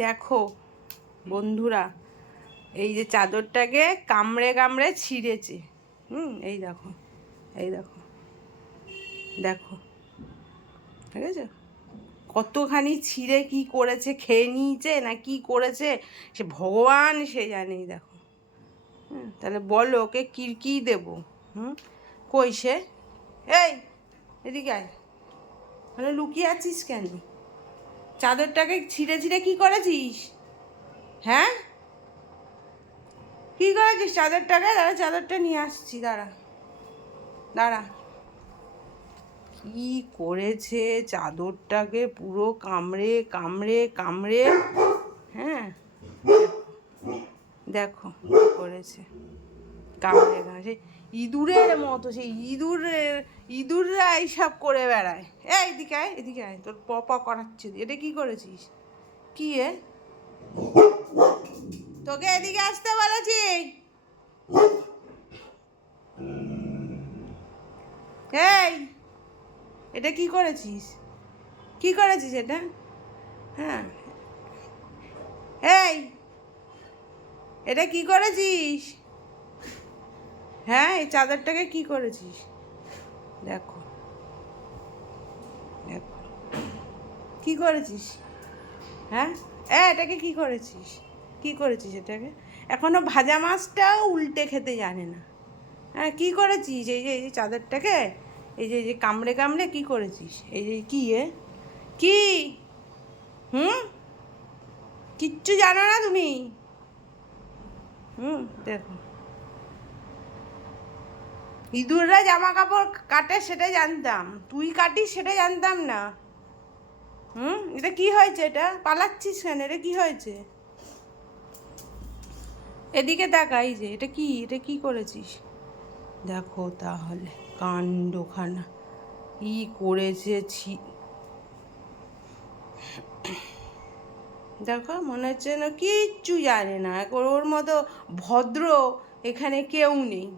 দেখো বন্ধুরা, এই যে চাদরটাকে কামড়ে কামড়ে ছিঁড়েছে। এই দেখো, এই দেখো, দেখো, ঠিক আছে? কতখানি ছিঁড়ে কি করেছে, খেয়ে নিয়েছে না কি করেছে সে ভগবান সে জানে। দেখো, তাহলে বলো ওকে কি দেবো? কই সে? এই এদিকে আয়, মানে লুকিয়ে আছিস কেন? চাদরটাকে ছিঁড়ে ছিঁড়ে কি করেছিস? হ্যাঁ, কি করেছিস চাদরটাকে? দাঁড়া, চাদরটা নিয়ে আসছি, দাঁড়া দাঁড়া। কি করেছে চাদরটাকে, পুরো কামড়ে কামড়ে কামড়ে। হ্যাঁ, দেখো করেছে, কামড়ে কামড়ে ইঁদুরের মতো। সেই ইঁদুররা এইসব করে বেড়ায়। এদিকে আয়, এদিকে আয়, তোর পপা করাচ্ছে। এটা কি করেছিস? কি তোকে এদিকে আসতে বলেছি। এই, এটা কি করেছিস? কি করেছিস এটা? হ্যাঁ, এই, এটা কি করেছিস? হ্যাঁ, এই চাদরটাকে কি করেছিস? দেখো, দেখো কি করেছিস। হ্যাঁ, এটাকে কি করেছিস? কি করেছিস এটাকে? এখনো ভাজা মাছটাও উল্টে খেতে জানে না। হ্যাঁ, কি করেছিস? এই যে চাদরটাকে এই যে কামড়ে কামড়ে কি করেছিস? এই যে কি কি? কিচ্ছু জানো না তুমি? দেখো, ইঁদুররা জামা কাপড় কাটে সেটা জানতাম, তুই কাটিস সেটা জানতাম না। এটা কি হয়েছে? এটা পালাচ্ছিস কেন? এটা কি হয়েছে? এদিকে তাকা, এই যে এটা কি করেছিস? দেখো তাহলে কাণ্ডখানা কি করেছে। দেখো, মনে হচ্ছে না কিচ্ছু জানে না। ওর মতো ভদ্র এখানে কেউ নেই।